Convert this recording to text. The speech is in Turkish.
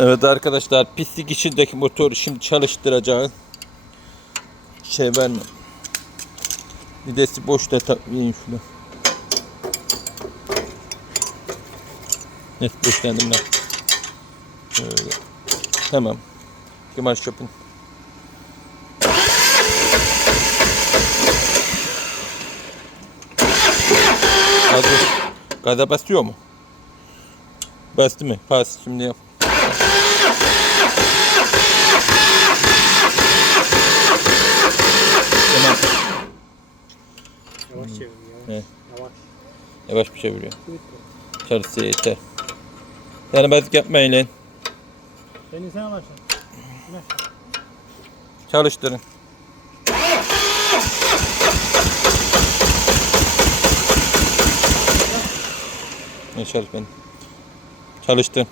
Evet arkadaşlar pislik içindeki motoru şimdi çalıştıracağız. Şey verme. Videsi boşta takayım şunu. Evet boşlandım ben. Şöyle. Tamam. Kemal Şop'un. Hadi. Gaza basıyor mu? Bastı mı? Bas şimdi yap. Tamam. Yavaş çevir yavaş. Evet. Yavaş. Yavaş bir çeviriyor. Bitti. Çalışsa yeter. Yani bazik yapmayın lan. Sen insana başla. Çalıştırın. Ne çalış ben. Çalıştı.